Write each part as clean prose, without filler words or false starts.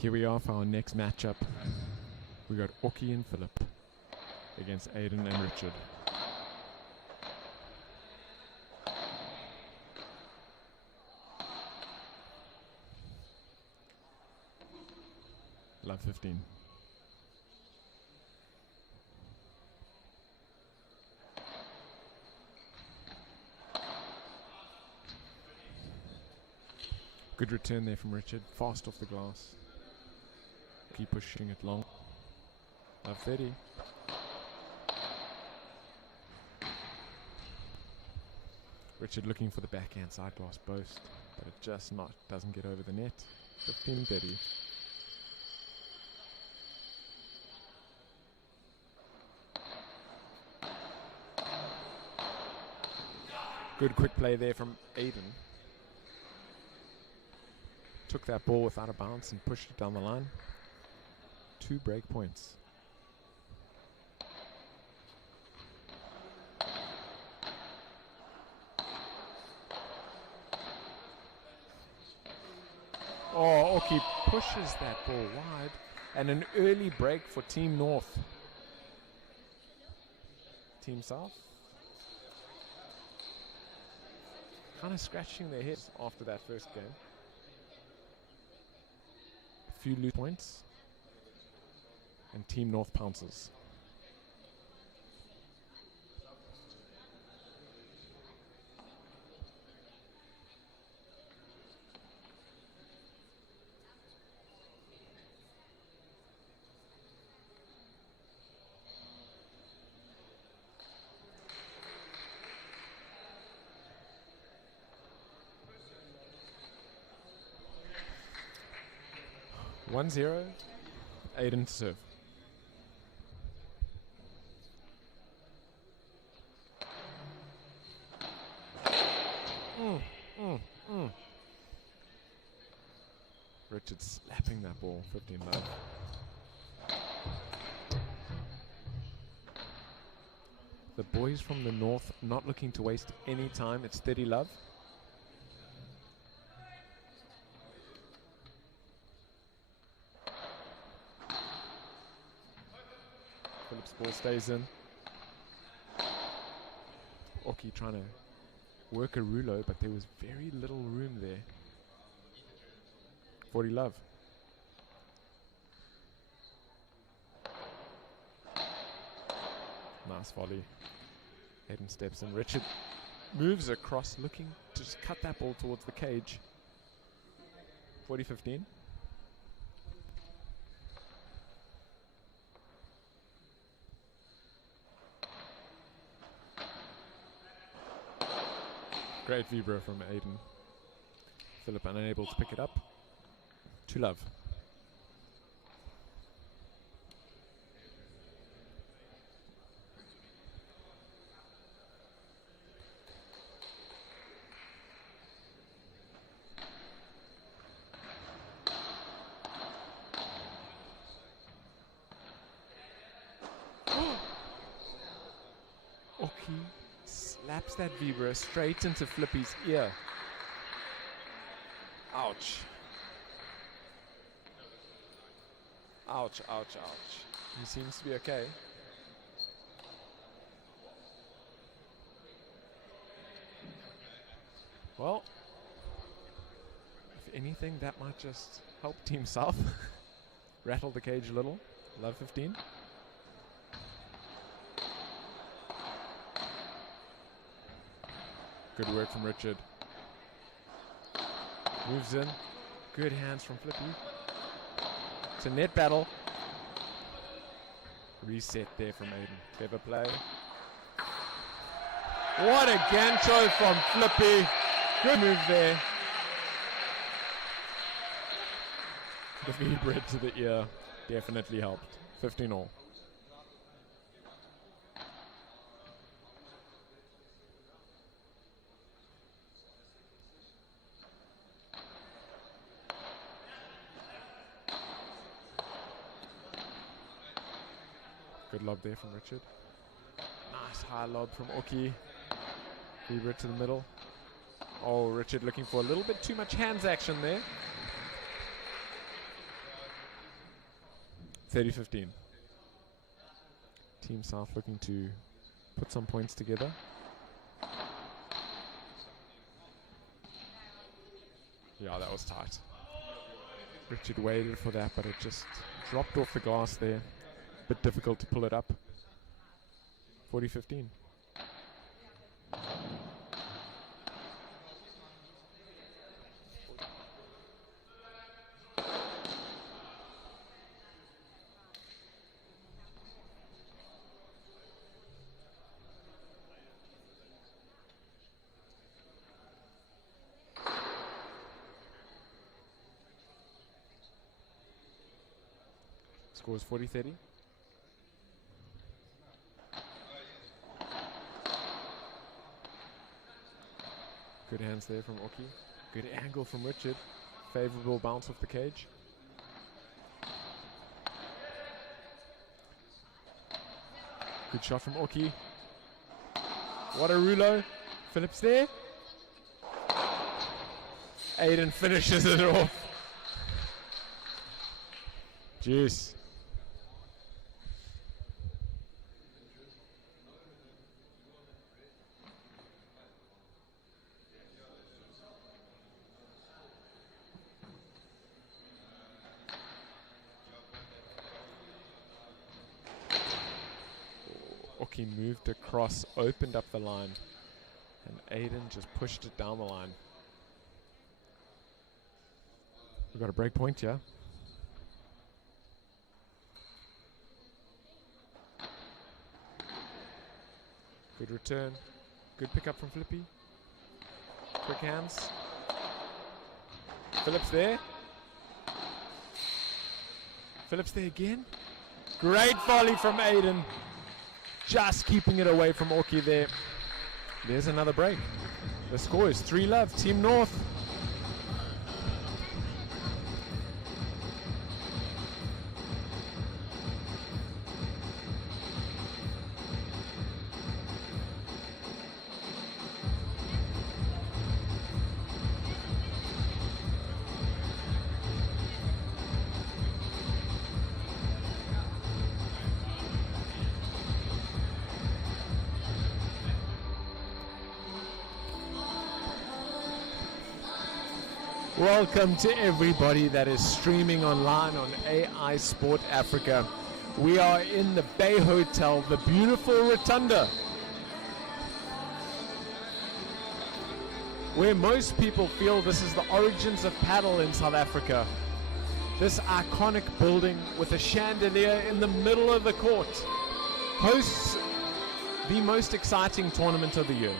Here we are for our next matchup. We got Oki and Philip against Aiden and Richard. Love 15. Good return there from Richard. Fast off the glass. Keep pushing it long. Love 30. Richard looking for the backhand side glass boast, but it just doesn't get over the net. 15-30. Good quick play there from Aiden. Took that ball without a bounce and pushed it down the line. 2 break points. Oh, Oki pushes that ball wide. And an early break for Team North. Team South kind of scratching their heads after that first game. A few loose points. And Team North pounces. One 0, Aiden to serve. Richard slapping that ball, 15 love. The boys from the north not looking to waste any time. It's 30 love. Phillips' ball stays in. Oki trying to work a rouleau, but there was very little room there. 40 love. Nice volley. Aiden steps in. Richard moves across, looking to just cut that ball towards the cage. 40-15. Great vibro from Aiden. Philip unable to pick it up. 2 love. Oki slaps that vibro straight into Flippy's ear. Ouch. Ouch, ouch, ouch. He seems to be okay. Well, if anything, that might just help Team South. Rattle the cage a little. Love 15. Good work from Richard. Moves in. Good hands from Flippy. It's a net battle. Reset there from Aiden. Clever play. What a gancho from Flippy. Good move there. The V-bread to the ear definitely helped. 15 all. Good lob there from Richard. Nice high lob from Oki. V-bread to the middle. Oh, Richard looking for a little bit too much hands action there. 30-15. Team South looking to put some points together. Yeah, that was tight. Richard waited for that, but it just dropped off the glass there. Bit difficult to pull it up. 40-15. Score is 40-30. Good hands there from Oki. Good angle from Richard. Favorable bounce off the cage. Good shot from Oki. What a rulo. Phillips there. Aiden finishes it off. Jeez. Oki moved across, opened up the line, and Aiden just pushed it down the line. We've got a break point, yeah? Good return. Good pickup from Flippy. Quick hands. Phillips there. Phillips there again. Great volley from Aiden. Just keeping it away from Oki there. There's another break. The score is 3-love. Team North. Welcome to everybody that is streaming online on AI Sport Africa. We are in the Bay Hotel, the beautiful Rotunda, where most people feel this is the origins of paddle in South Africa. This iconic building with a chandelier in the middle of the court hosts the most exciting tournament of the year.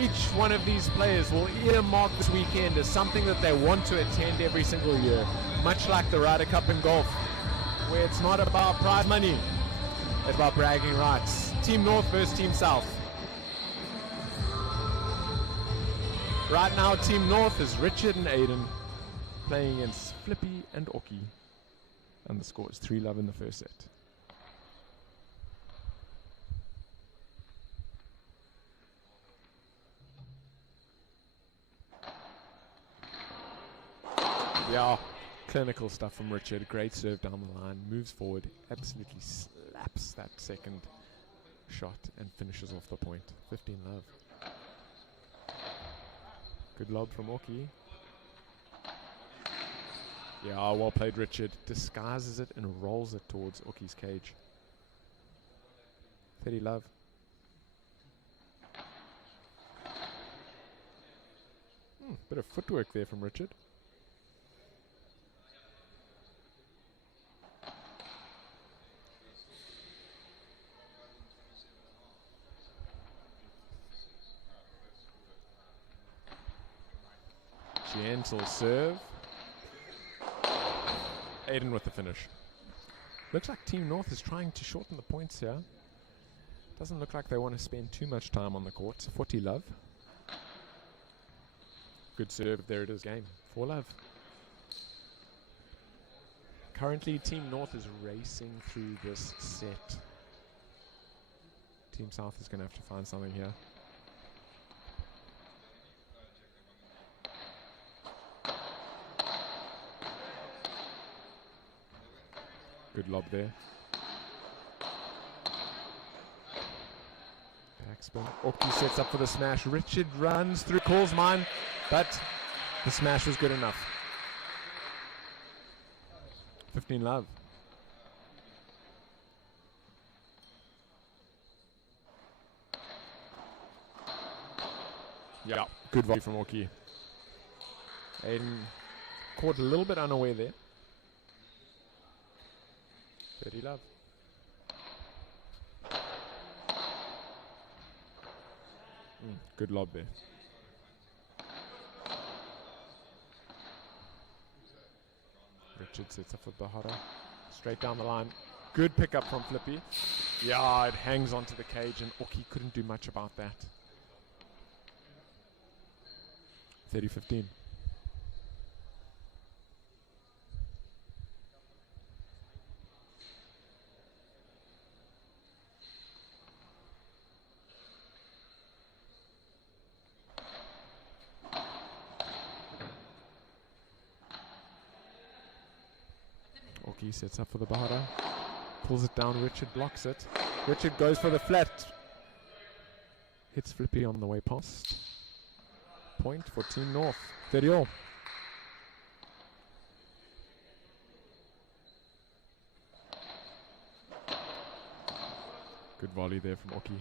Each one of these players will earmark this weekend as something that they want to attend every single year, much like the Ryder Cup in golf, where it's not about prize money, it's about bragging rights. Team North versus Team South. Right now, Team North is Richard and Aiden playing against Flippy and Oki, and the score is 3-love in the first set. Yeah, clinical stuff from Richard. Great serve down the line, moves forward, absolutely slaps that second shot and finishes off the point. 15-love. Good lob from Oki. Yeah, well played Richard. Disguises it and rolls it towards Oki's cage. 30-love. Bit of footwork there from Richard. Gentle serve. Aiden with the finish. Looks like Team North is trying to shorten the points here. Doesn't look like they want to spend too much time on the court. 40-love. Good serve. There it is, game. 4-love. Currently, Team North is racing through this set. Team South is going to have to find something here. Good lob there. Backspin. Oki sets up for the smash. Richard runs through, calls mine, but the smash was good enough. 15 love. Yeah, good volley from Oki. Aiden caught a little bit unaware there. 30 love. Good lob there. Richard sets up for Bahara. Straight down the line. Good pickup from Flippy. Yeah, it hangs onto the cage and Oki couldn't do much about that. 30-15. Oki sets up for the Bahara. Pulls it down. Richard blocks it. Richard goes for the flat. Hits Flippy on the way past. Point for Team North. 30 all. Good volley there from Oki.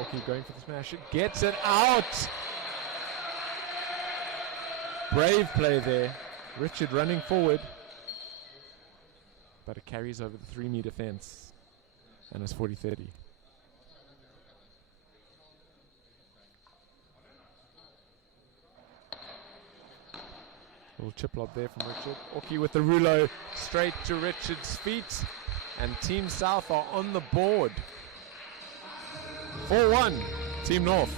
Oki going for the smash. It gets it out. Brave play there. Richard running forward. But it carries over the 3-meter fence. And it's 40-30. Little chip lob there from Richard. Oki with the rulo straight to Richard's feet. And Team South are on the board. 4-1, Team North.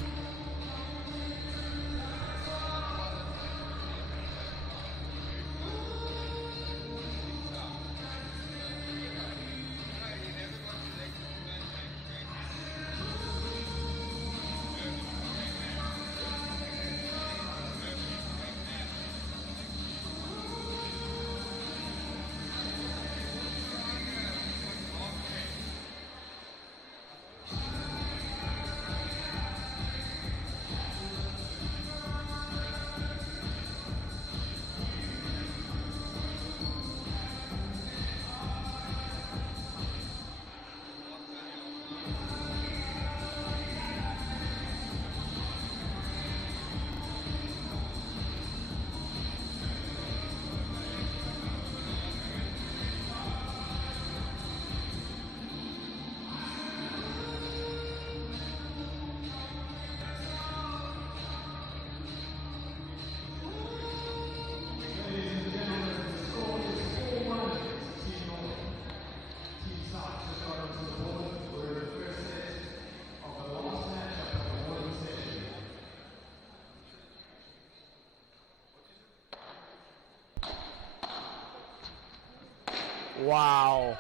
Wow.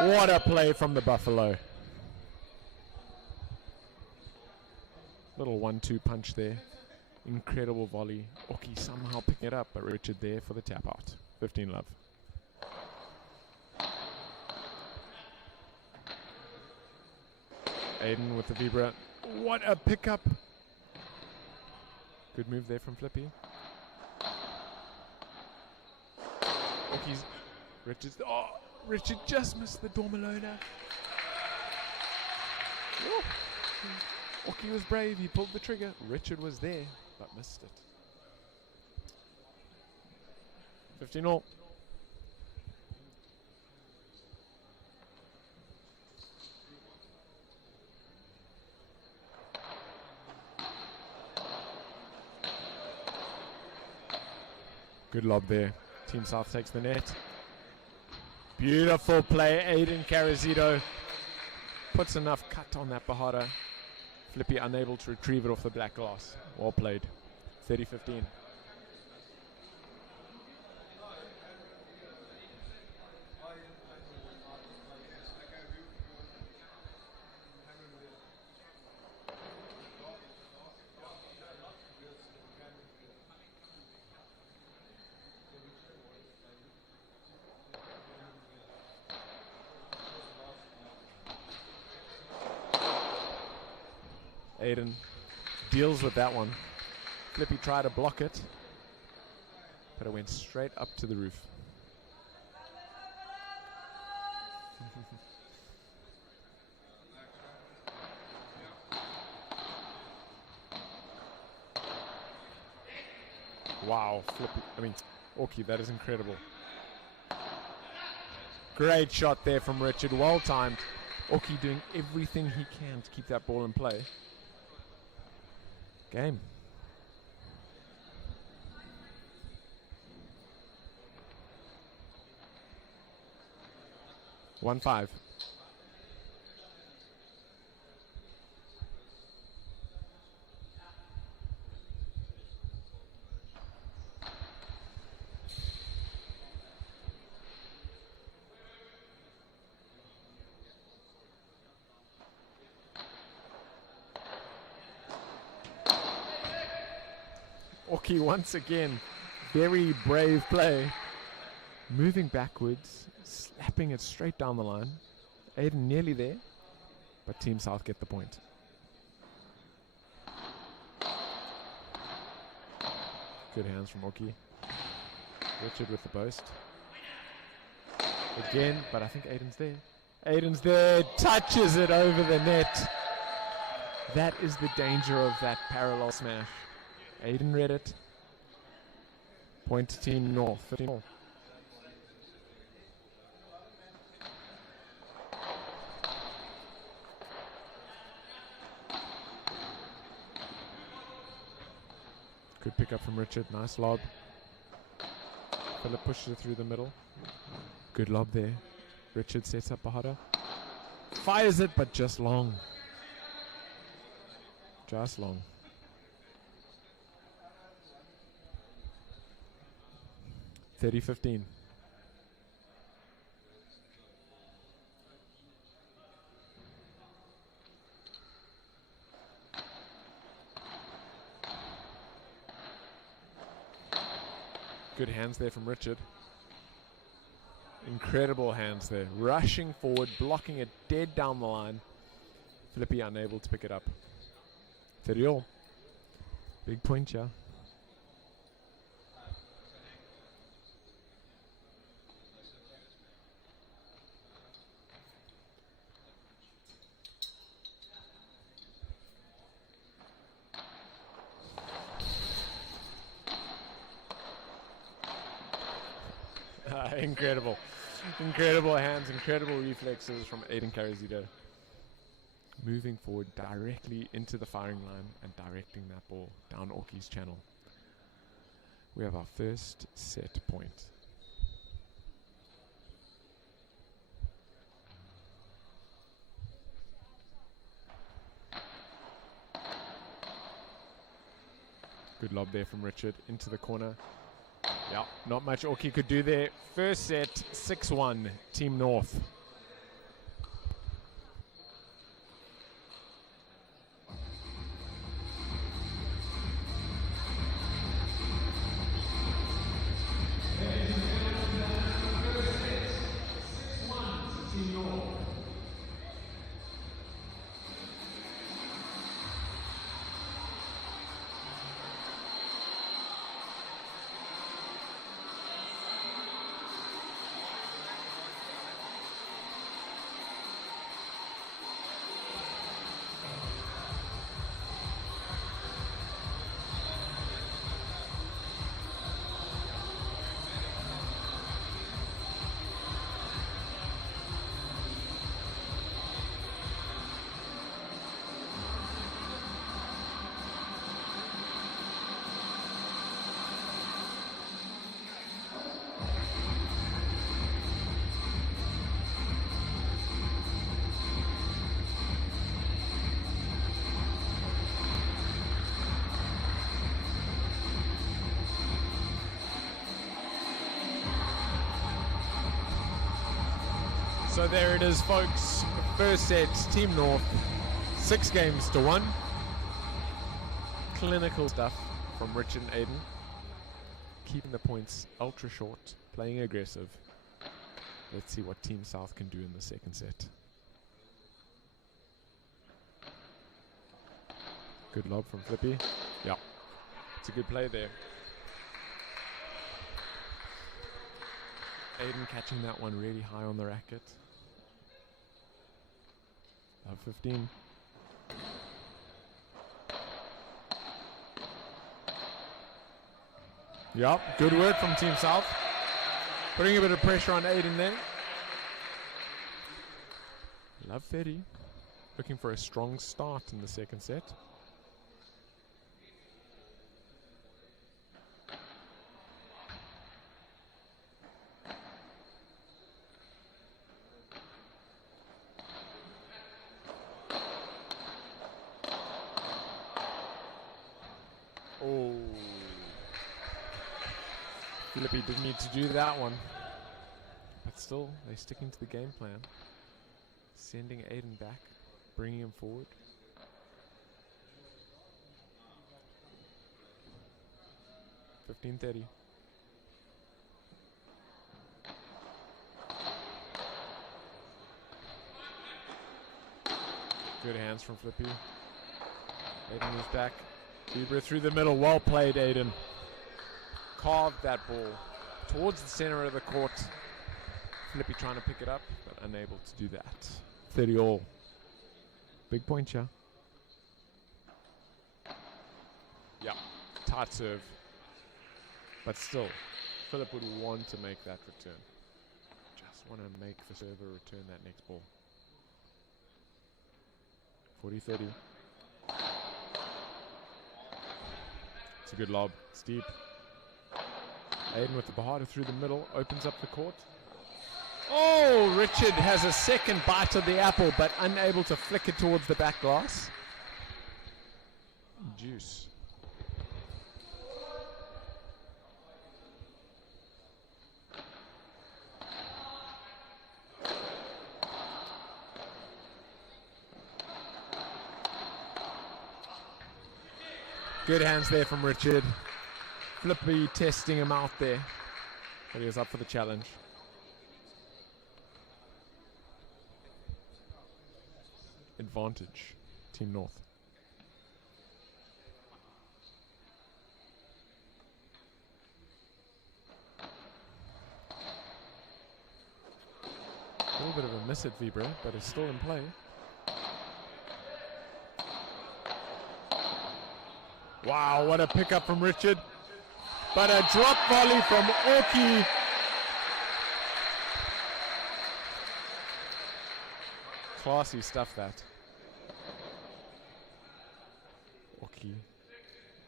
What a play from the Buffalo. Little 1-2 punch there. Incredible volley. Oki somehow picking it up, but Richard there for the tap out. 15 love. Aiden with the Vibra. What a pickup. Good move there from Flippy. Oki's Richard's. Oh, Richard just missed the Dormalona. Oki was brave. He pulled the trigger. Richard was there, but missed it. 15 all. Good lob there. Team South takes the net. Beautiful play. Aiden Carazito puts enough cut on that Bahara. Flippy unable to retrieve it off the black glass. Well played. 30-15. Aiden deals with that one. Flippy tried to block it, but it went straight up to the roof. Wow, Flippy, Orky, that is incredible. Great shot there from Richard, well timed. Orky doing everything he can to keep that ball in play. Game. One five. Orky once again, very brave play. Moving backwards, slapping it straight down the line. Aiden nearly there, but Team South get the point. Good hands from Orky. Richard with the boast. Again, but I think Aiden's there. Aiden's there, touches it over the net. That is the danger of that parallel smash. Aiden read it. Point to Team North. 15 more. Good pick up from Richard. Nice lob. Philip pushes it through the middle. Good lob there. Richard sets up Bahada. Fires it, but just long. Just long. (30-15). Good hands there from Richard. Incredible hands there. Rushing forward, blocking it dead down the line. Flippy unable to pick it up. 30 all. Big point here. Incredible. Incredible hands, incredible reflexes from Aiden Carrizito. Moving forward directly into the firing line and directing that ball down Orky's channel. We have our first set point. Good lob there from Richard into the corner. Yeah, not much Orky could do there. First set, 6-1, Team North. So there it is, folks. First set, Team North, 6-1. Clinical stuff from Richard and Aiden. Keeping the points ultra short, playing aggressive. Let's see what Team South can do in the second set. Good lob from Flippy. Yeah, it's a good play there. Aiden catching that one really high on the racket. Love 15. Yep, good work from Team South. Putting a bit of pressure on Aiden there. Love 30. Looking for a strong start in the second set. Oh. Philippi didn't need to do that one. But still, they're sticking to the game plan. Sending Aiden back, bringing him forward. $15.30. Good hands from Flippy. Aiden moves back. Bieber through the middle. Well played, Aiden. Carved that ball towards the center of the court. Flippy trying to pick it up, but unable to do that. 30 all. Big point here. Yeah, tight serve. But still, Philip would want to make that return. Just want to make the server return that next ball. 40-30. It's a good lob. It's deep. Aiden with the Bahada through the middle. Opens up the court. Oh, Richard has a second bite of the apple, but unable to flick it towards the back glass. Juice. Good hands there from Richard. Flippy testing him out there. But he was up for the challenge. Advantage, Team North. A little bit of a miss at Vibra, but it's still in play. Wow, what a pickup from Richard. But a drop volley from Orki. Classy stuff, that. Orki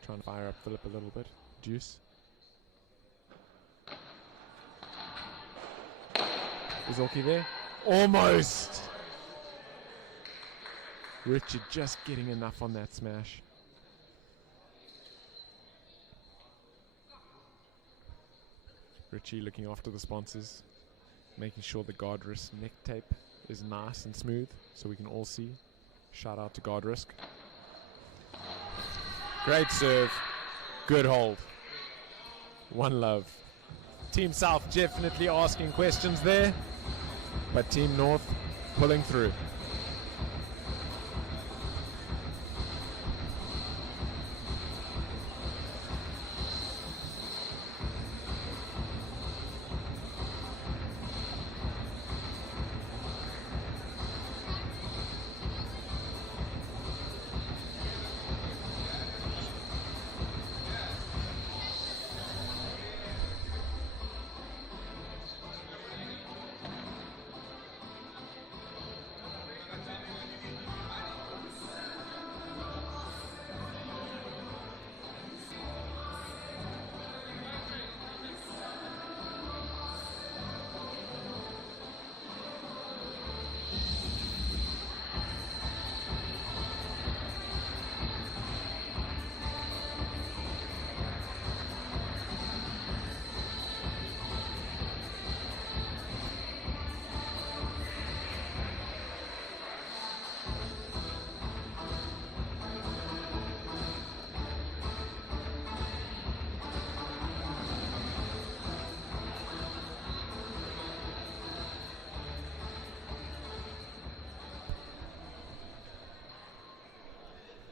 trying to fire up Philip a little bit. Juice. Is Orki there? Almost! Richard just getting enough on that smash. Richie looking after the sponsors, making sure the Guardrisk neck tape is nice and smooth so we can all see. Shout out to Guardrisk. Great serve. Good hold. One love. Team South definitely asking questions there, but Team North pulling through.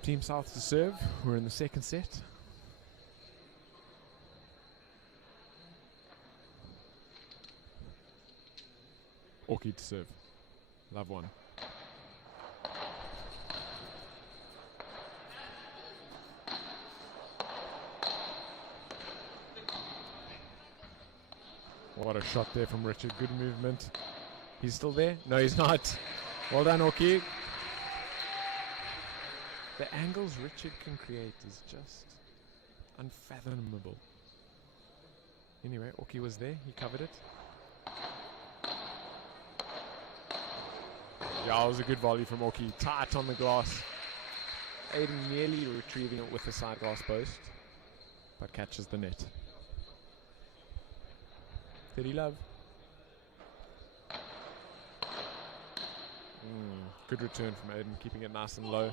Team South to serve. We're in the second set. Orky to serve. Love one. What a shot there from Richard. Good movement. He's still there? No, he's not. Well done, Orky. The angles Richard can create is just unfathomable. Anyway, Orky was there. He covered it. Yeah, it was a good volley from Orky. Tight on the glass. Aiden nearly retrieving it with the side glass post, but catches the net. 30 love. Good return from Aiden, keeping it nice and low.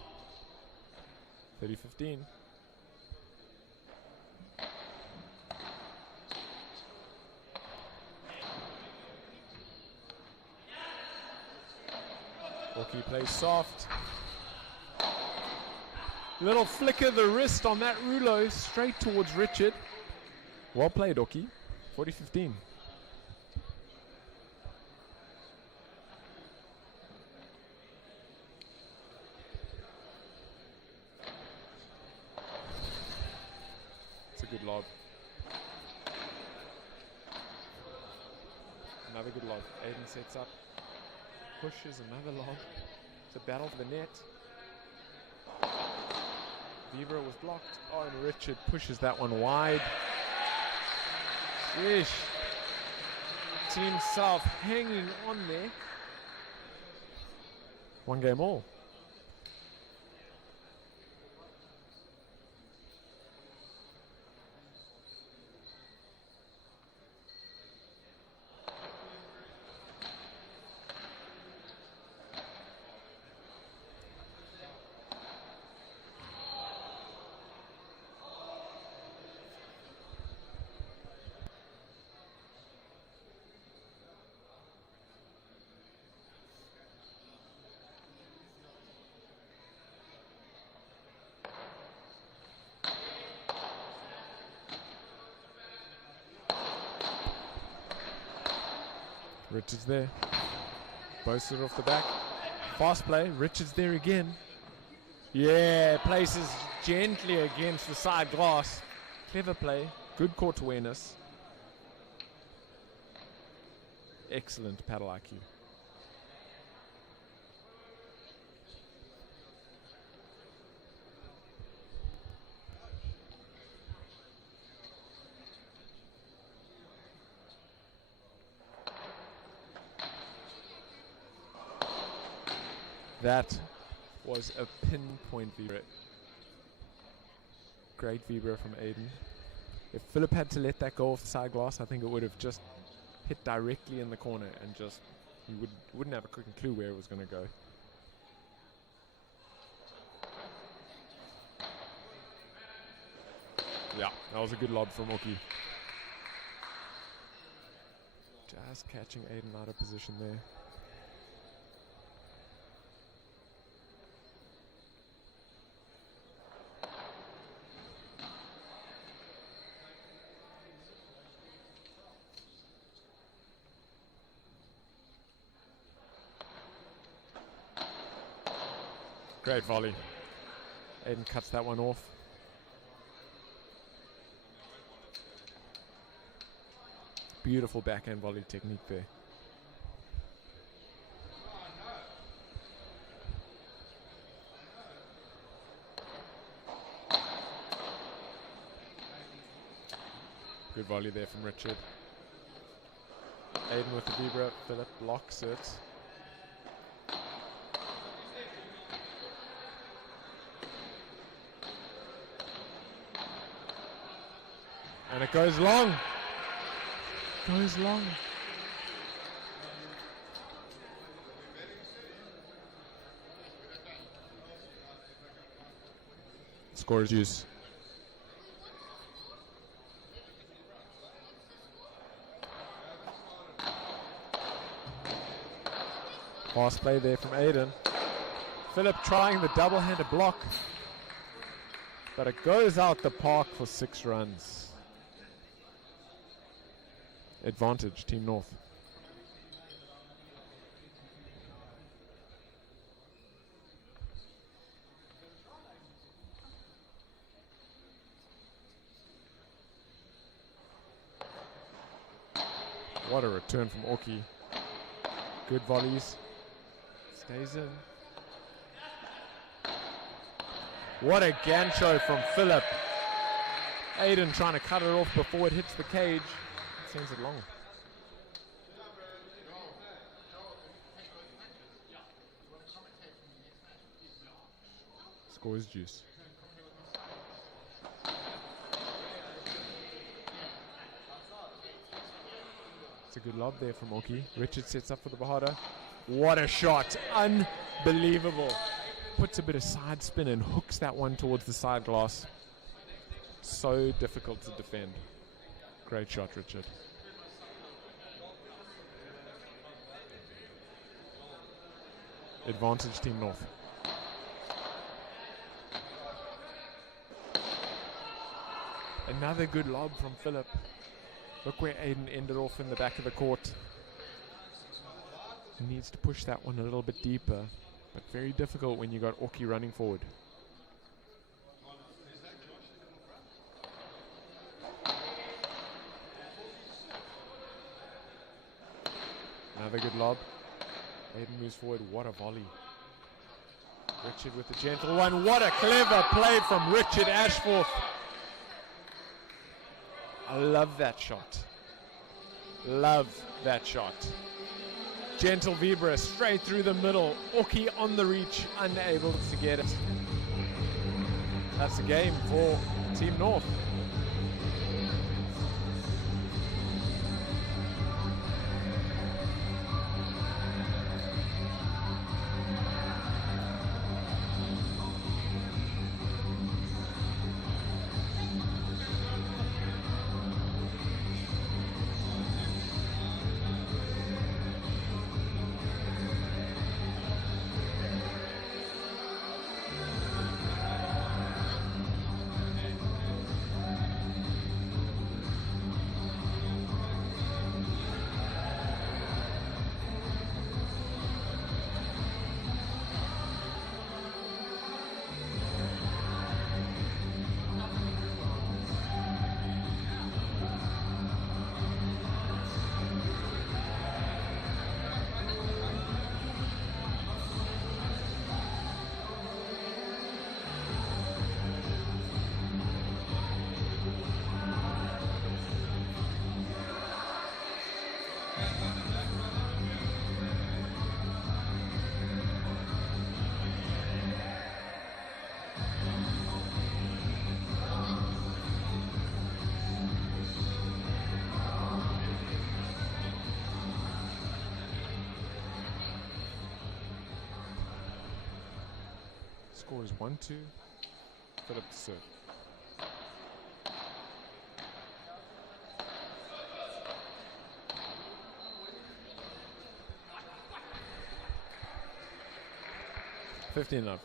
30-15. Orky plays soft. Little flick of the wrist on that rouleau straight towards Richard. Well played, Orky. 40-15. It's a good lob. Another good lob. Aiden sets up. Pushes another lob. It's a battle for the net. Vibra was blocked. Oh, and Richard pushes that one wide. Sheesh. Team South hanging on there. One game all. Richard's there. Boasts it off the back. Fast play. Richard's there again. Yeah, places gently against the side glass. Clever play. Good court awareness. Excellent paddle IQ. That was a pinpoint vibra. Great vibra from Aiden. If Philip had to let that go off the side glass, I think it would have just hit directly in the corner and just, he wouldn't have a quick clue where it was going to go. Yeah, that was a good lob from Orky. Just catching Aiden out of position there. Great volley. Aiden cuts that one off. Beautiful backhand volley technique there. Good volley there from Richard. Aiden with the vibra. Philip blocks it. And it goes long. Goes long. Score is used. Fast play there from Aiden. Philip trying the double-handed block. But it goes out the park for 6 runs. Advantage, Team North. What a return from Orki. Good volleys. Stays in. What a gancho from Philip. Aiden trying to cut it off before it hits the cage. Sends it long. Scores juice. It's a good lob there from Orki. Richard sets up for the Bahada. What a shot. Unbelievable. Puts a bit of side spin and hooks that one towards the side glass. So difficult to defend. Great shot, Richard. Advantage, Team North. Another good lob from Philip. Look where Aiden ended off in the back of the court. He needs to push that one a little bit deeper, but very difficult when you got Orki running forward. Another good lob. Aiden moves forward. What a volley. Richard with the gentle one. What a clever play from Richard Ashforth. I love that shot. Love that shot. Gentle Vibra straight through the middle. Orki on the reach, unable to get it. That's a game for Team North. Score is 1-2. Philip to serve. $15 love.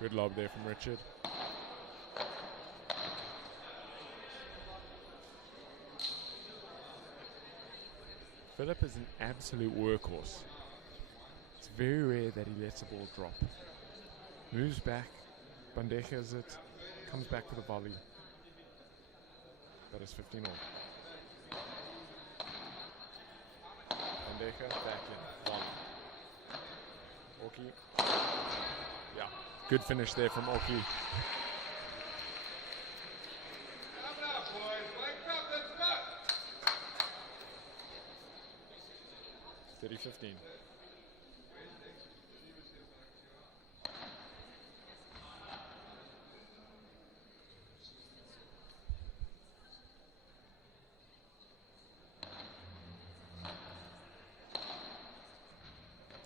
Good lob there from Richard. Philip is an absolute workhorse. It's very rare that he lets a ball drop. Moves back, bandejas it, comes back for the volley. That is 15 all. Bandeja back in. Volley. Orki. Yeah. Good finish there from Orki. It's 30-15.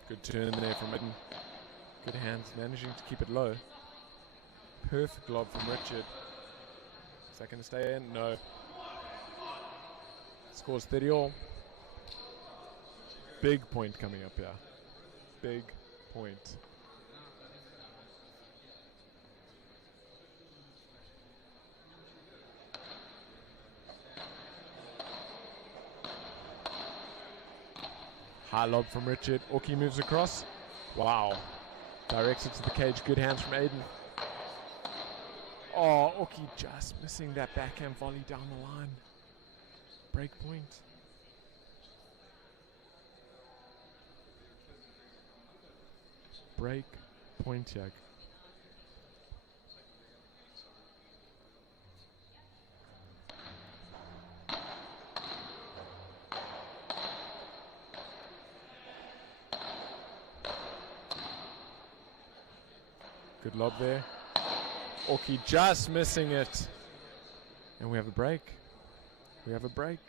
Good turn there from Eden. Good hands, managing to keep it low. Perfect lob from Richard. Is that going to stay in? No. Scores 30 all. Big point coming up here. Big point. High lob from Richard. Orky moves across. Wow. Directs it to the cage. Good hands from Aiden. Oh, Orky just missing that backhand volley down the line. Break point. Break point, Yag. Good lob there. Orky just missing it. And we have a break. We have a break.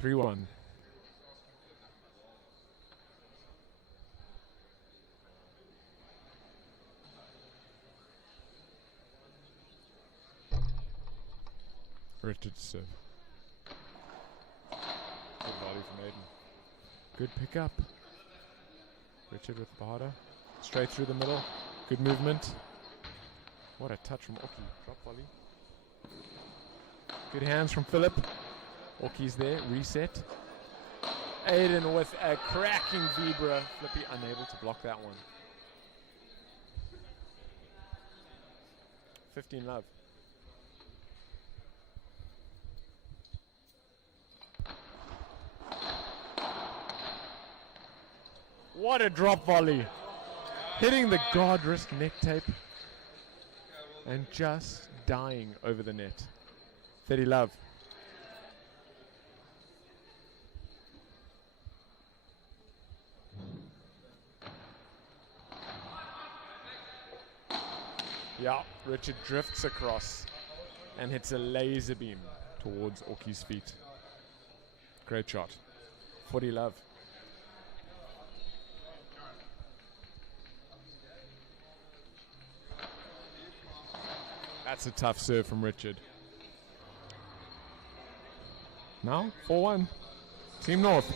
3-1. Richard serve. Good volley from Aiden. Good pickup. Richard with Bahada. Straight through the middle. Good movement. What a touch from Orky. Drop volley. Good hands from Philip. Orky's there. Reset. Aiden with a cracking Vibra. Flippy unable to block that one. 15 love. What a drop volley. Hitting the Guardrisk neck tape and just dying over the net. 30 love. Yeah, Richard drifts across and hits a laser beam towards Orky's feet. Great shot. 40 love. That's a tough serve from Richard. Now, 4-1. Team North.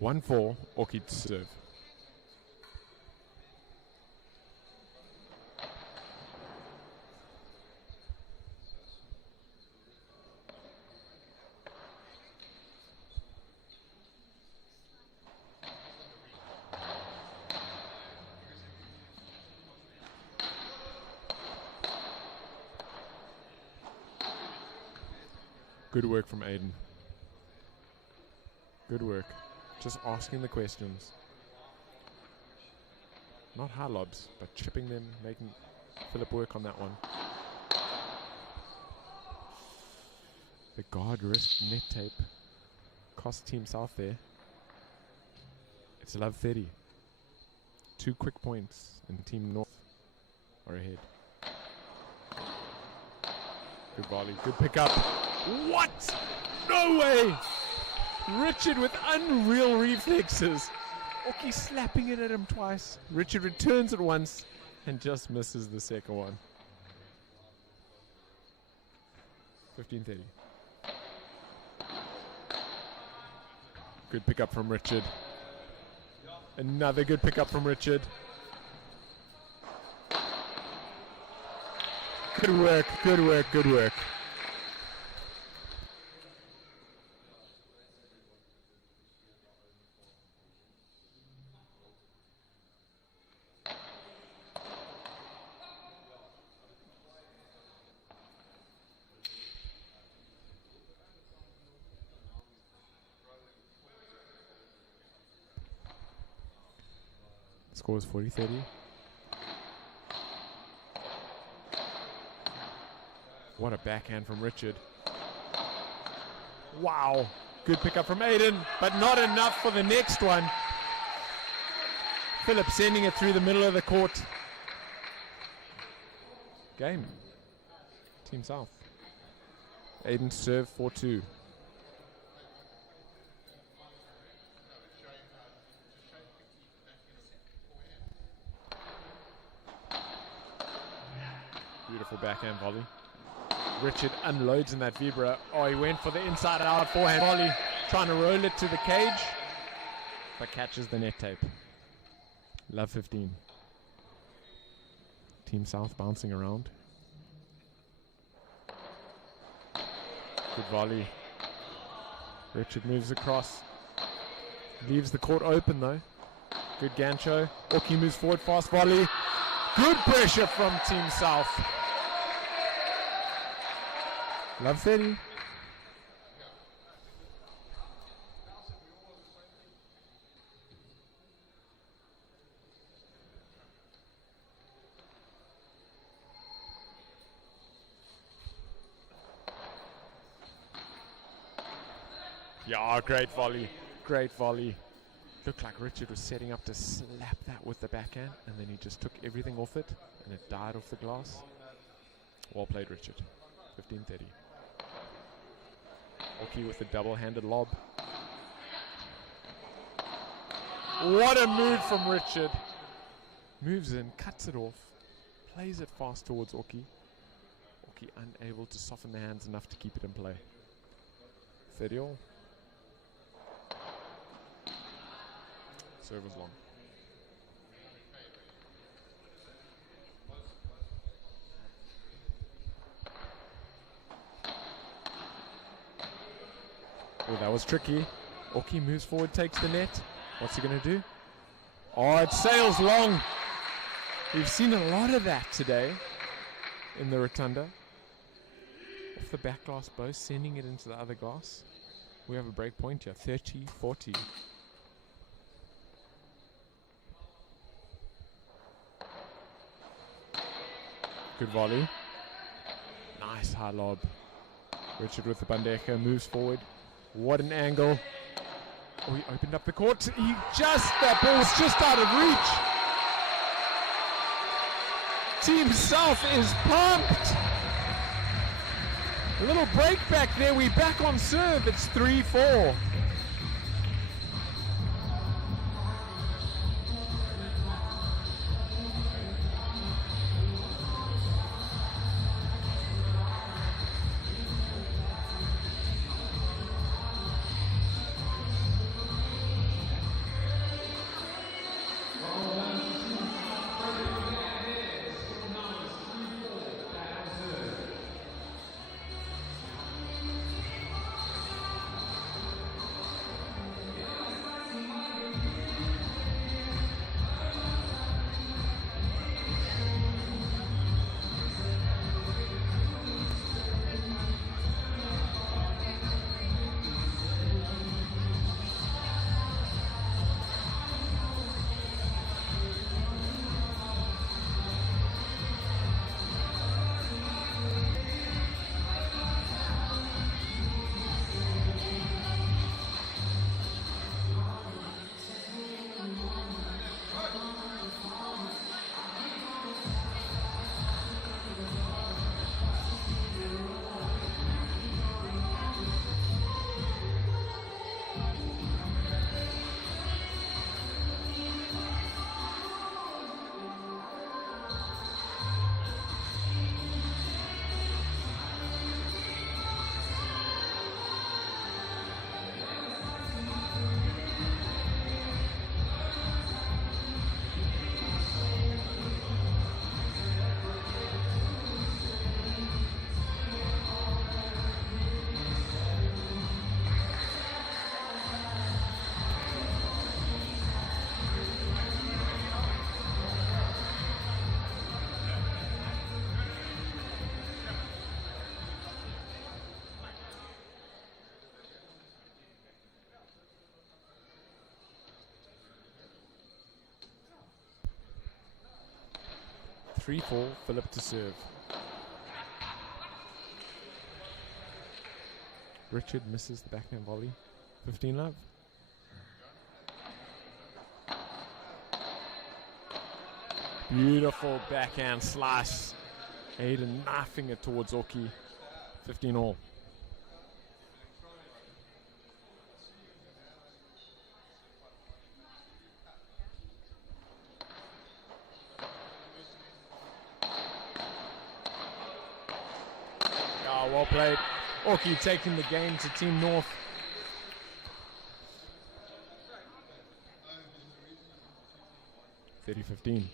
One four, Orky to serve. Good work from Aiden. Good work. Just asking the questions. Not high lobs, but chipping them, making Philip work on that one. The Guardrisk net tape cost Team South there. It's love 30. 2 quick points and Team North are ahead. Good volley, good pickup. What? No way! Richard with unreal reflexes. Oki slapping it at him twice. Richard returns it once and just misses the second one. 15-30. Good pickup from Richard. Another good pickup from Richard. Good work, good work, good work. Score is 40-30. What a backhand from Richard. Wow. Good pickup from Aiden, but not enough for the next one. Philip sending it through the middle of the court. Game. Team South. Aiden serve 4-2. Beautiful backhand volley. Richard unloads in that Vibra. Oh, he went for the inside out forehand volley, trying to roll it to the cage, but catches the net tape. Love 15. Team South bouncing around. Good volley. Richard moves across. Leaves the court open though. Good gancho. Oki moves forward, fast volley. Good pressure from Team South. Love 30. Yeah, great volley. Great volley. Looked like Richard was setting up to slap that with the backhand, and then he just took everything off it, and it died off the glass. Well played, Richard. 15-30. Oki with the double-handed lob. What a move from Richard. Moves in, cuts it off, plays it fast towards Oki. Oki unable to soften the hands enough to keep it in play. 30 all. Serve was long. Oh, that was tricky. Oki moves forward, takes the net. What's he going to do? Oh, it sails long. We've seen a lot of that today in the rotunda. Off the back glass, both sending it into the other glass. We have a break point here, 30-40. Good volley. Nice high lob. Richard with the bandeja moves forward. What an angle. Oh, he opened up the court. That ball was just out of reach. Team South is pumped. A little break back there. We're back on serve. It's 3-4. 3-4, Philip to serve. Richard misses the backhand volley. 15 love. Beautiful backhand slice. Aiden knifing it towards Oki. 15 all. Well played. Oki taking the game to Team North. (30-15).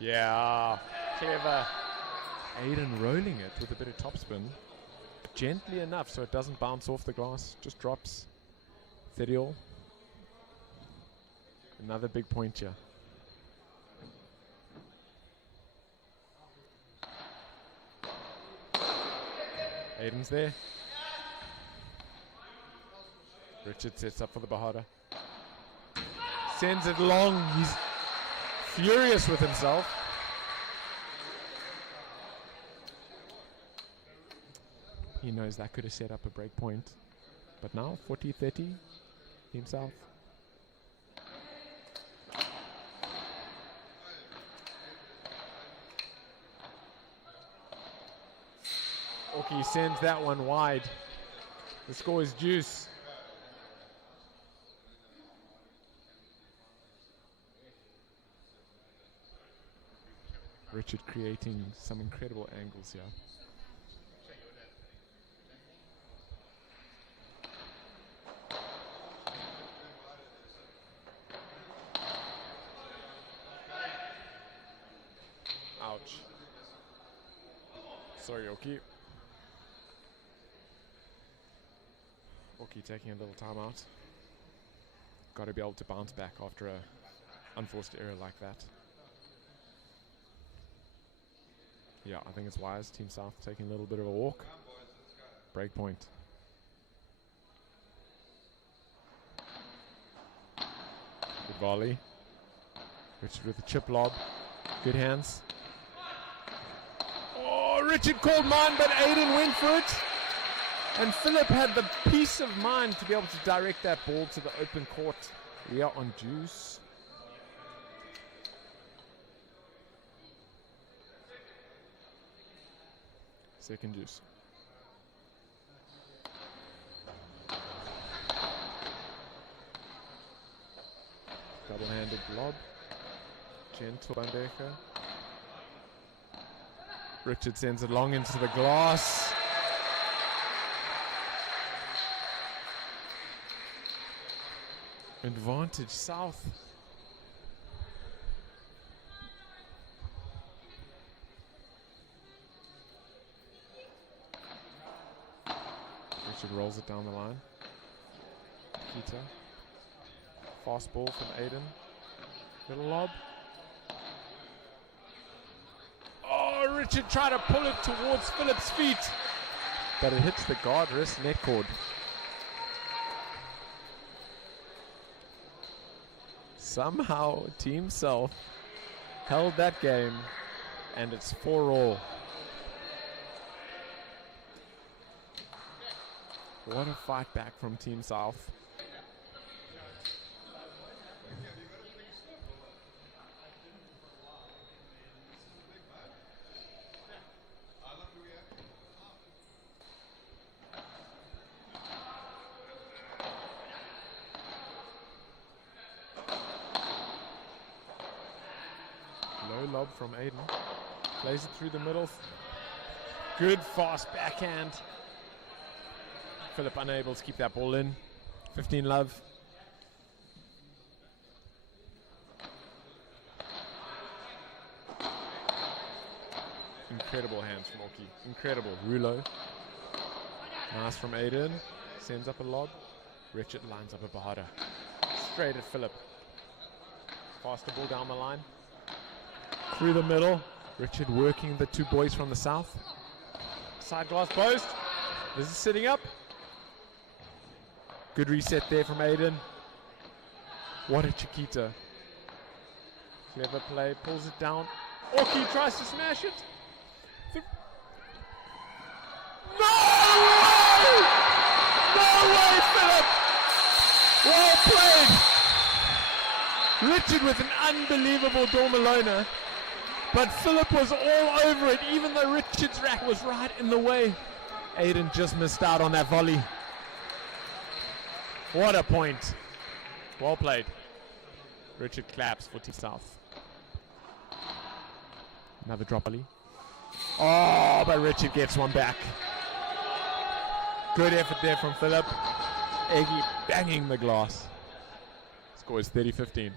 Yeah, clever. Aiden rolling it with a bit of topspin. Gently enough so it doesn't bounce off the glass, just drops. 30 all. Another big point here. Aiden's there. Richard sets up for the Bahada. Sends it long. He's furious with himself. He knows that could have set up a break point. But now, 40-30, Team South. Oki sends that one wide. The score is juice. Richard creating some incredible angles here. Ouch. Sorry, Oki. Oki taking a little time out. Got to be able to bounce back after a unforced error like that. Yeah, I think it's wise. Team South taking a little bit of a walk. Break point. Good volley. Richard with a chip lob. Good hands. Oh, Richard called mine, but Aiden went for it. And Philip had the peace of mind to be able to direct that ball to the open court. We are on juice. Second juice. Double-handed lob. Gentle Bandeja. Richard sends it long into the glass. Advantage South. Richard rolls it down the line. Kita. Fast ball from Aiden. Little lob. Oh, Richard tried to pull it towards Philip's feet, but it hits the Guardrisk net cord. Somehow Team South held that game, and it's 4-all. What a fight back from Team South. Low lob from Aiden. Plays it through the middle. Good fast backhand. Philip unable to keep that ball in. 15 love. Incredible hands from Oki. Incredible. Rulo. Nice from Aiden. Sends up a lob. Richard lines up a Bahada. Straight at Philip. Faster ball down the line. Through the middle. Richard working the two boys from the south. Side glass post. This is sitting up. Good reset there from Aiden. What a Chiquita. Clever play. Pulls it down. Oki tries to smash it. No way! No way, Philip! Well played. Richard with an unbelievable Dormalona. But Philip was all over it, even though Richard's rack was right in the way. Aiden just missed out on that volley. What a point. Well played. Richard claps for Team South. Another drop volley. Oh, but Richard gets one back. Good effort there from Philip. Eggy banging the glass. Score is 30-15.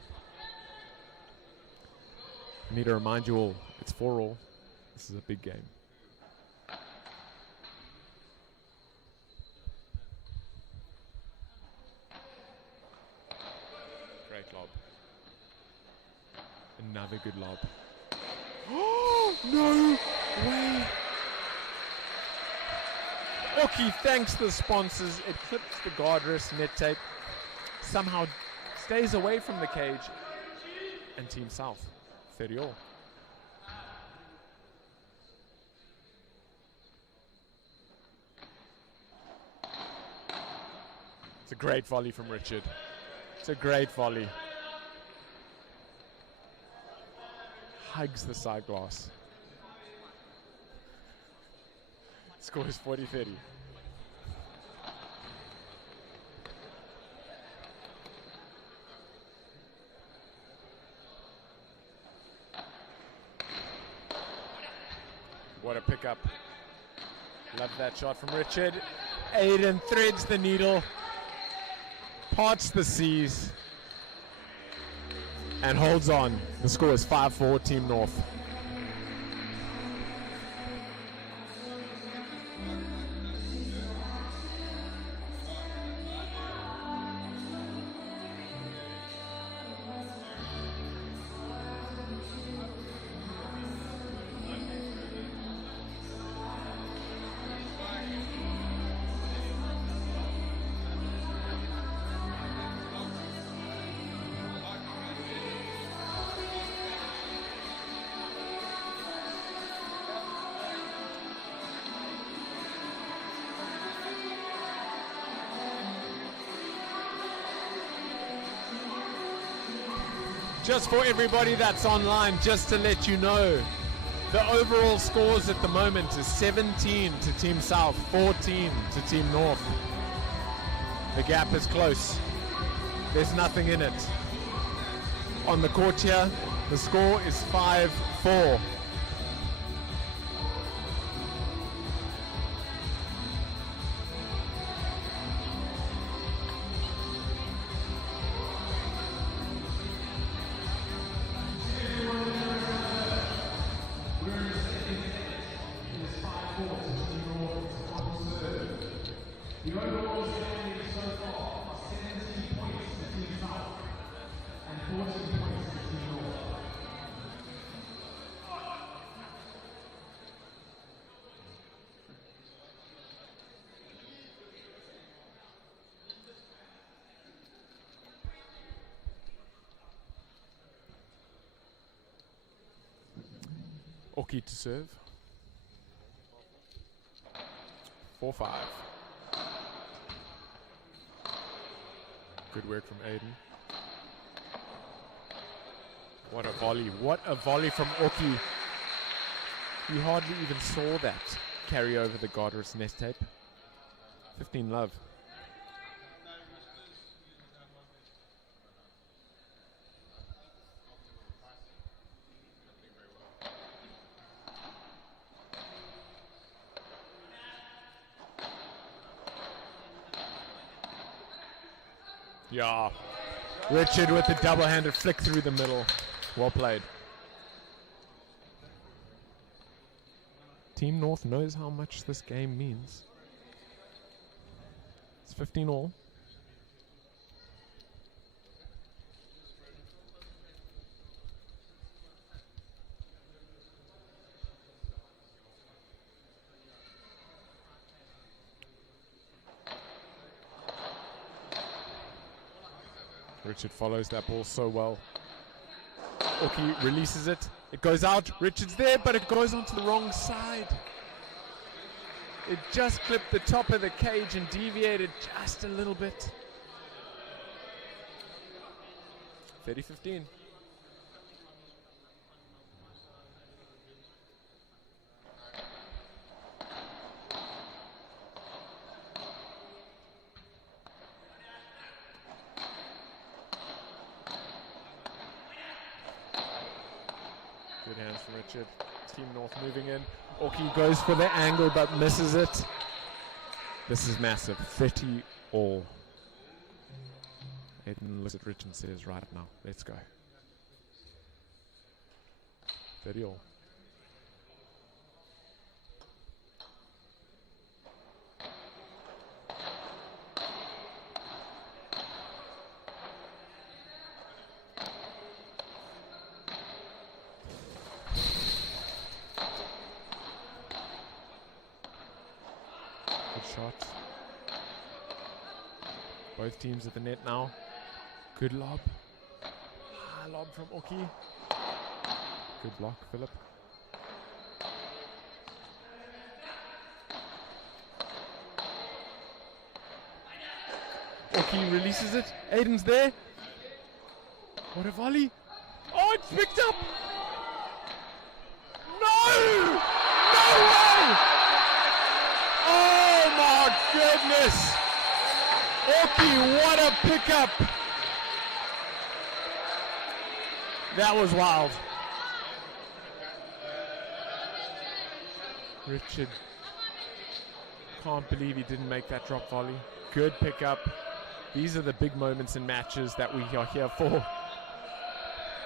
I need to remind you all, it's 4-all. This is a big game. Great lob. Another good lob. Oh, no way. Oki thanks the sponsors. It clips the Guardrisk net tape. Somehow stays away from the cage. And Team South. 30-all. It's a great volley from Richard. It's a great volley. Hugs the side glass. Score is 40-30. What a pickup. Love that shot from Richard. Aiden threads the needle, parts the seas, and holds on. The score is 5-4 Team North. Just for everybody that's online, just to let you know, the overall scores at the moment is 17 to Team South, 14 to Team North. The gap is close. There's nothing in it. On the court here, the score is 5-4. Oki to serve. 4-5. Good work from Aiden. What a volley. What a volley from Oki. You hardly even saw that carry over the Guardrisk nest tape. 15 love. Yeah. Richard with the double-handed flick through the middle. Well played. Team North knows how much this game means. It's 15-all. Richard follows that ball so well. Oki releases it. It goes out. Richard's there, but it goes onto the wrong side. It just clipped the top of the cage and deviated just a little bit. 30-15. Good hands from Richard. Team North moving in. Oki goes for the angle but misses it. This is massive. 30 all. Aiden looks at Rich and says, right now, let's go. 30 all. Good shot. Both teams at the net now. Good lob. Lob from Oki. Good block, Philip. Oki releases it. Aiden's there. What a volley. Oh, it's picked up. No! No way! Oh my goodness! Oki, what a pickup! That was wild. Richard can't believe he didn't make that drop volley. Good pickup. These are the big moments in matches that we are here for.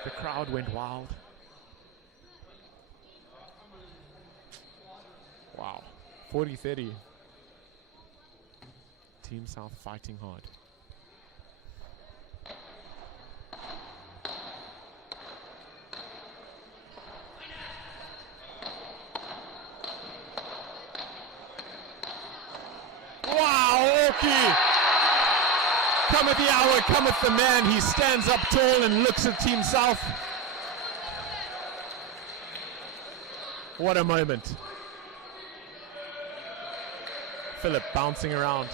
The crowd went wild. Wow. 40-30. Team South fighting hard. Wow, Oki! Cometh the hour, cometh the man. He stands up tall and looks at Team South. What a moment. Philip bouncing around.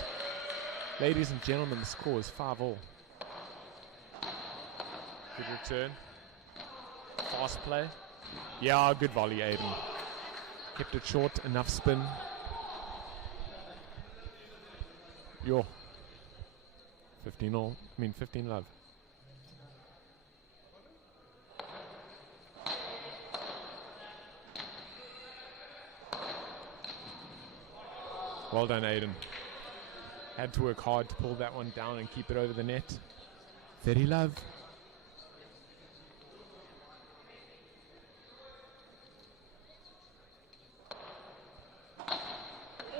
Ladies and gentlemen, the score is 5-all. Good return. Fast play. Yeah, good volley, Aiden. Kept it short, enough spin. Yo. 15-all. I mean 15-love. Well done, Aiden. Had to work hard to pull that one down and keep it over the net. 30-love.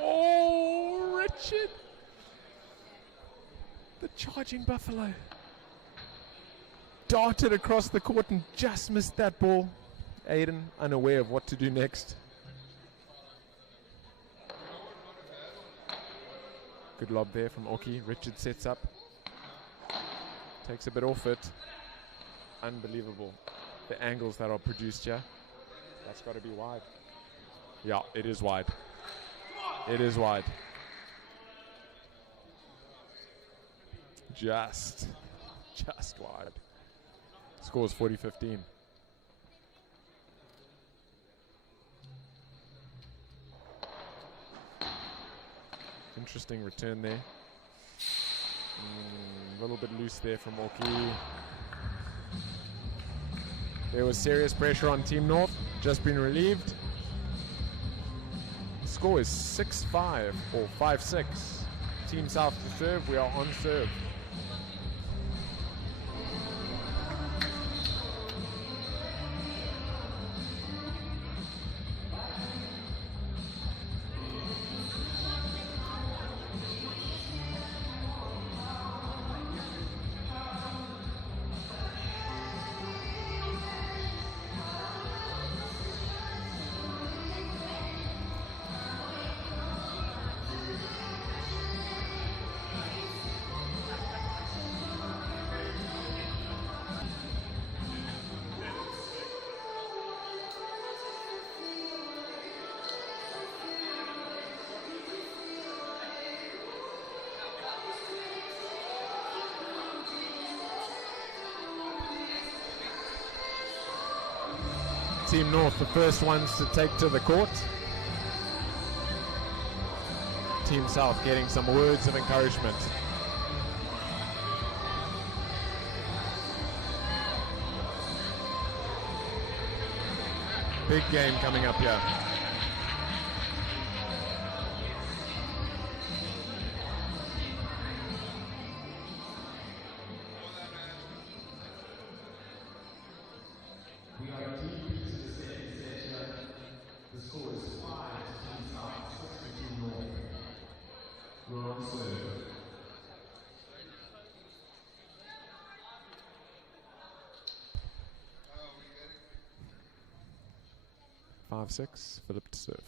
Oh, Richard. The charging buffalo. Darted across the court and just missed that ball. Aiden unaware of what to do next. Good lob there from Oki. Richard sets up. Takes a bit off it. Unbelievable. The angles that are produced here. That's got to be wide. Yeah, it is wide. It is wide. Just wide. Scores 40-15. Interesting return there. A little bit loose there from Oki. There was serious pressure on Team North. Just been relieved. The score is 6-5 or 5-6. Team South to serve. We are on serve. Team North, the first ones to take to the court. Team South getting some words of encouragement. Big game coming up here. The score is 5 to Team South, 6 to Team North. We're on serve. 5-6, Philip to serve.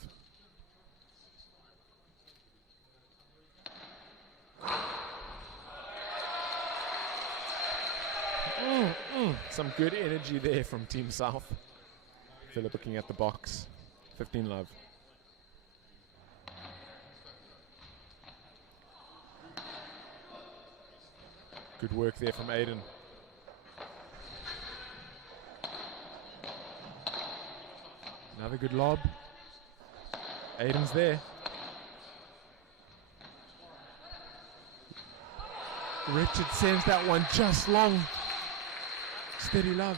Some good energy there from Team South. Philip looking at the box. 15 love. Good work there from Aiden. Another good lob. Aiden's there. Richard sends that one just long. Steady love.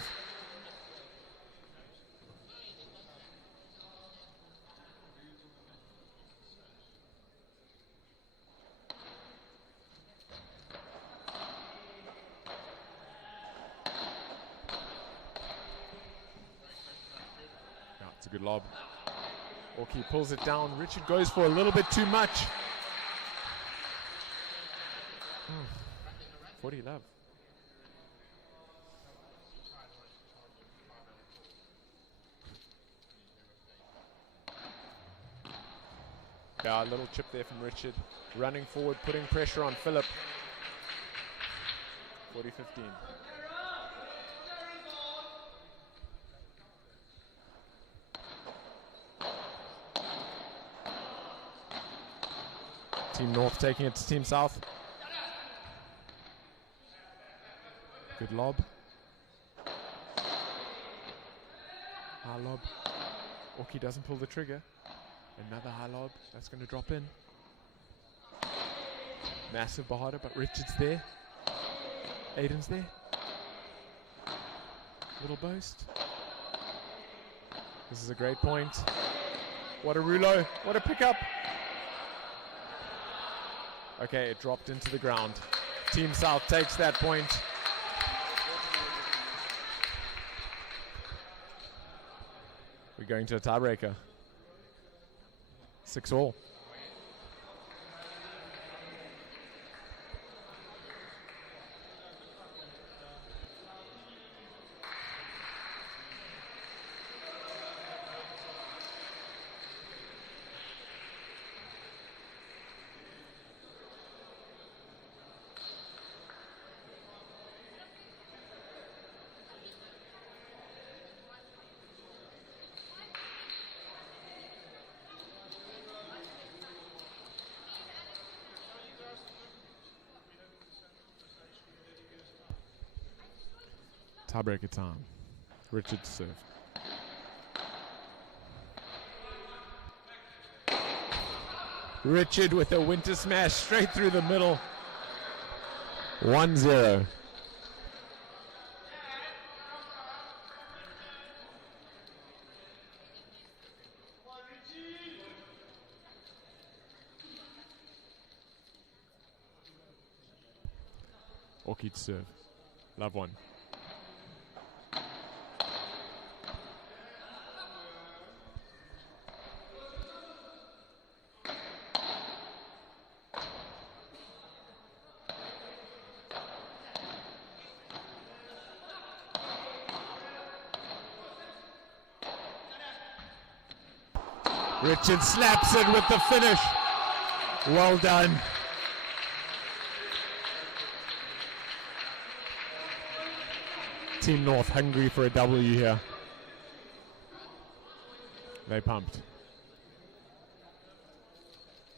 It's a good lob. Orky pulls it down. Richard goes for a little bit too much. 40 love. Yeah, a little chip there from Richard. Running forward, putting pressure on Philip. 40-15. Team North taking it to Team South. Good lob. High lob. Orky doesn't pull the trigger. Another high lob. That's going to drop in. Massive Bahada, but Richard's there. Aiden's there. Little boast. This is a great point. What a rulo. What a pickup. Okay, it dropped into the ground. Team South takes that point. We're going to a tiebreaker. 6-all. Tiebreaker time. Richard to serve. Richard with a winter smash straight through the middle. 1-0. Orky to serve. Love one. Richard slaps it with the finish. Well done. Team North hungry for a W here. They pumped.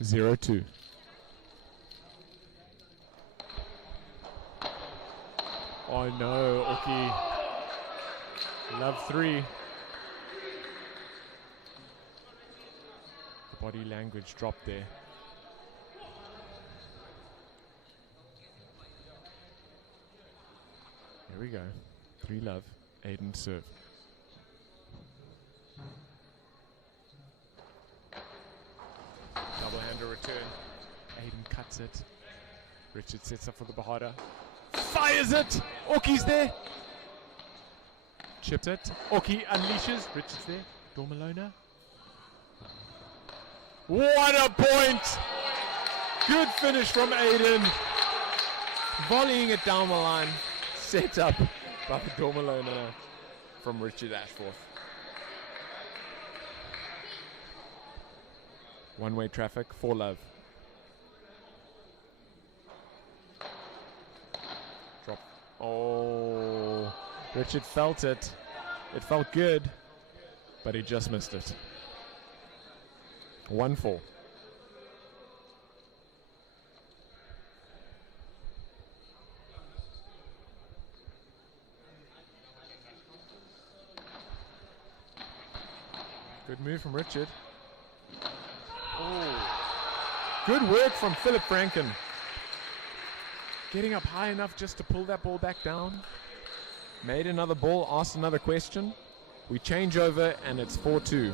0-2. Oh no, Orky. Love 3. body language dropped there. Here we go. 3-love. Aiden serve. Double-hander return. Aiden cuts it. Richard sets up for the Bahada. Fires it! Oki's there. Chipped it. Oki unleashes. Richard's there. Dormalona. What a point! Good finish from Aiden. Volleying it down the line. Set up by Dormalona from Richard Ashforth. One-way traffic, 4-love. Drop. Oh, Richard felt it. It felt good, but he just missed it. 1-4. Good move from Richard. Oh. Good work from Philip Franken. Getting up high enough just to pull that ball back down. Made another ball, asked another question. We change over and it's 4-2.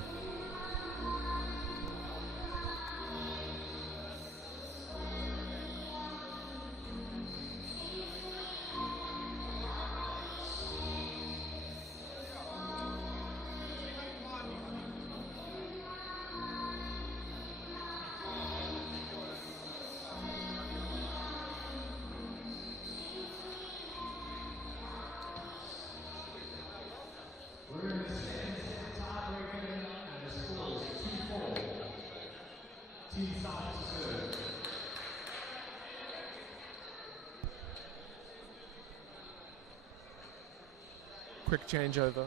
Quick changeover,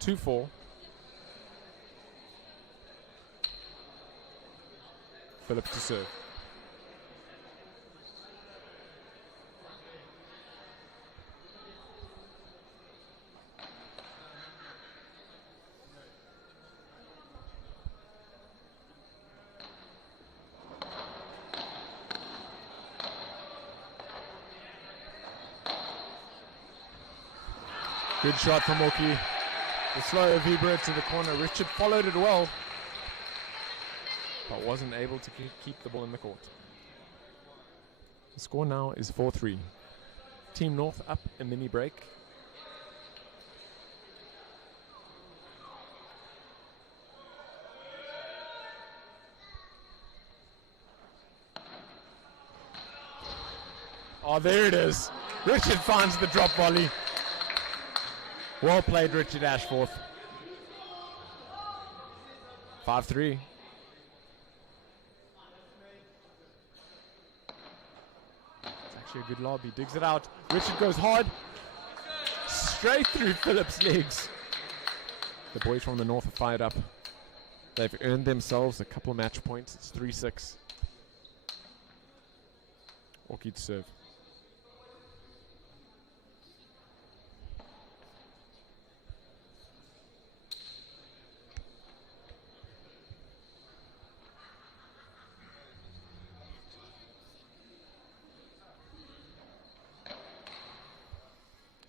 2-4. Philip to serve. Good shot from Oki. The slow Vibra to the corner. Richard followed it well, but wasn't able to keep the ball in the court. The score now is 4-3. Team North up a mini break. Oh, there it is. Richard finds the drop volley. Well played, Richard Ashforth. 5-3. It's actually a good lob. He digs it out. Richard goes hard. Straight through Philip's legs. The boys from the north are fired up. They've earned themselves a couple match points. It's 3-6. Oki to serve.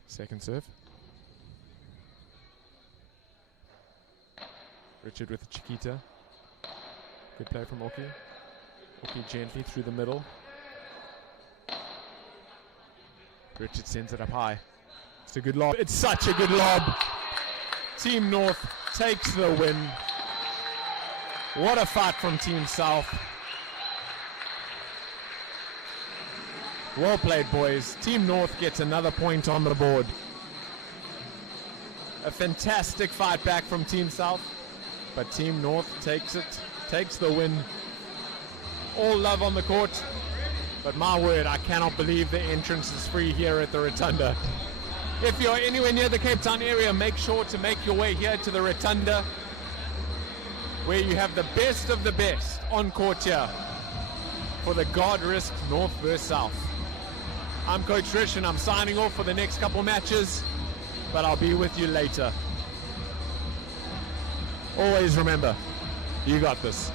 Second serve. Richard with the Chiquita. Good play from Oki. Oki gently through the middle. Richard sends it up high. It's a good lob. It's such a good lob. Team North takes the win. What a fight from Team South. Well played, boys. Team North gets another point on the board. A fantastic fight back from Team South, but Team North takes the win. All love on the court, but my word, I cannot believe the entrance is free here at the Rotunda. If you're anywhere near the Cape Town area, make sure to make your way here to the Rotunda, where you have the best of the best on court here for the Guardrisk North vs South. I'm Coach Rish and I'm signing off for the next couple matches, but I'll be with you later. Always remember, you got this.